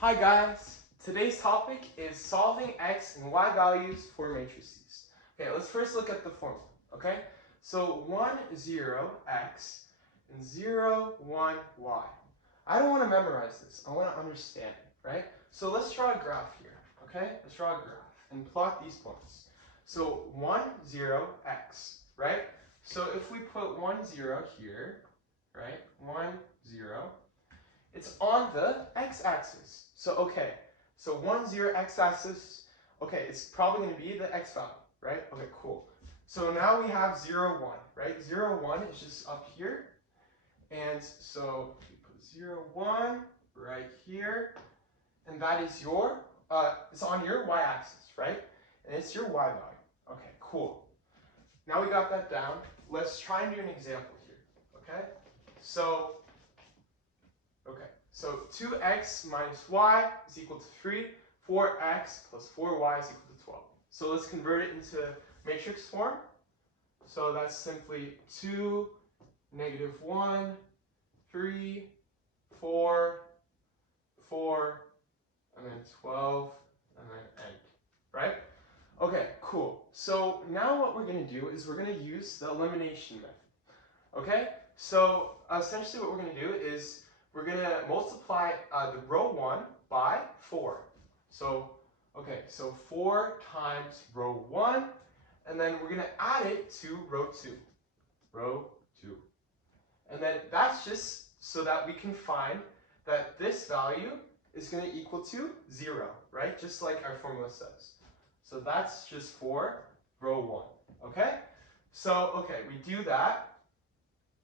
Hi guys! Today's topic is solving x and y values for matrices. Okay, let's first look at the formula, okay? So 1, 0, x, and 0, 1, y. I don't want to memorize this, I want to understand it, right? So let's draw a graph here, okay? Let's draw a graph and plot these points. So 1, 0, x, right? So if we put 1, 0 here, right? 1, 0. It's on the x-axis. So, okay, so 1, 0, x-axis, okay, it's probably going to be the x value, right? Okay, cool. So now we have 0, 1, right? 0, 1 is just up here. And so we put 0, 1 right here. And that is your, it's on your y-axis, right? And it's your y value. Okay, cool. Now we got that down. Let's try and do an example here, okay? So 2x minus y is equal to 3. 4x plus 4y is equal to 12. So let's convert it into matrix form. So that's simply 2, negative 1, 3, 4, 4, and then 12, and then end, right? Okay, cool. So now what we're going to do is we're going to use the elimination method. Okay? So essentially what we're going to do is we're going to multiply the row 1 by 4. So, okay, so 4 times row 1, and then we're going to add it to row 2. Row 2. And then that's just so that we can find that this value is going to equal to 0, right? Just like our formula says. So that's just for row 1, okay? So, okay, we do that.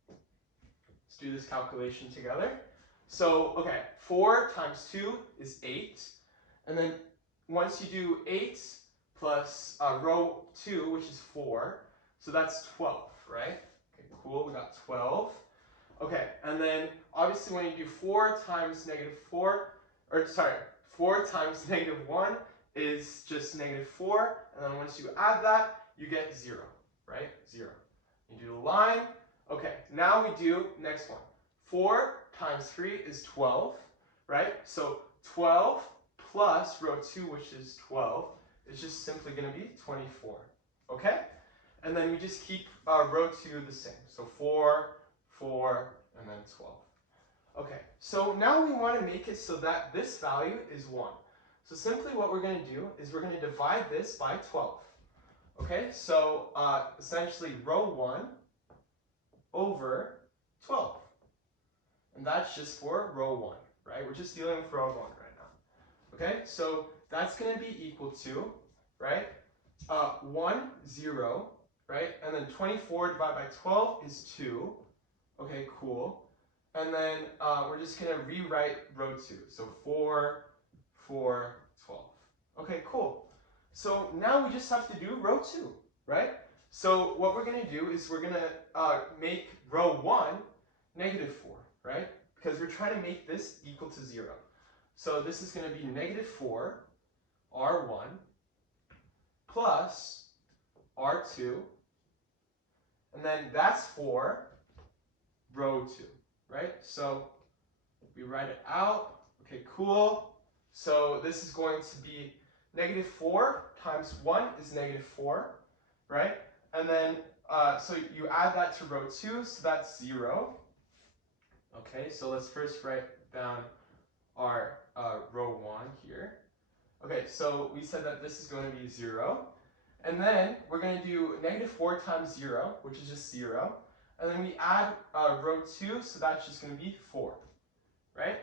Let's do this calculation together. So, okay, 4 times 2 is 8. And then once you do 8 plus row 2, which is 4, so that's 12, right? Okay, cool, we got 12. Okay, and then obviously when you do 4 times negative 4, or sorry, 4 times negative 1 is just negative 4. And then once you add that, you get 0, right? 0. You do the line. Okay, now we do next one. 4 times 3 is 12, right? So 12 plus row 2, which is 12, is just simply going to be 24, okay? And then we just keep row 2 the same. So 4, 4, and then 12. Okay, so now we want to make it so that this value is 1. So simply what we're going to do is we're going to divide this by 12. Okay, so essentially row 1 over 12. And that's just for row 1, right? We're just dealing with row 1 right now. Okay, so that's going to be equal to, right, 1, 0, right? And then 24 divided by 12 is 2. Okay, cool. And then we're just going to rewrite row 2. So 4, 4, 12. Okay, cool. So now we just have to do row 2, right? So what we're going to do is we're going to make row 1 negative 4, right? Because we're trying to make this equal to 0. So this is going to be negative 4, R1, plus R2, and then that's for row 2, right? So we write it out. Okay, cool. So this is going to be negative 4 times 1 is negative 4, right? And then, so you add that to row 2, so that's 0. Okay, so let's first write down our row 1 here. Okay, so we said that this is going to be 0. And then we're going to do negative 4 times 0, which is just 0. And then we add row 2, so that's just going to be 4, right?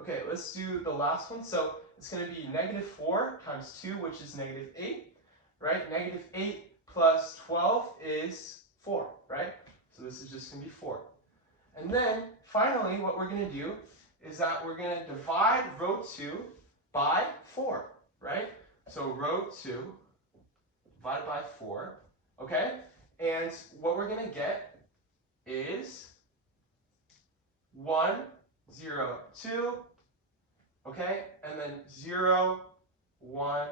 Okay, let's do the last one. So it's going to be negative 4 times 2, which is negative 8, right? Negative 8 plus 12 is 4, right? So this is just going to be 4. And then, finally, what we're going to do is that we're going to divide row 2 by 4, right? So row 2 divided by 4, okay? And what we're going to get is 1, 0, 2, okay? And then 0, 1,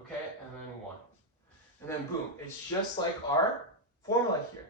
okay? And then 1. And then boom, it's just like our formula here,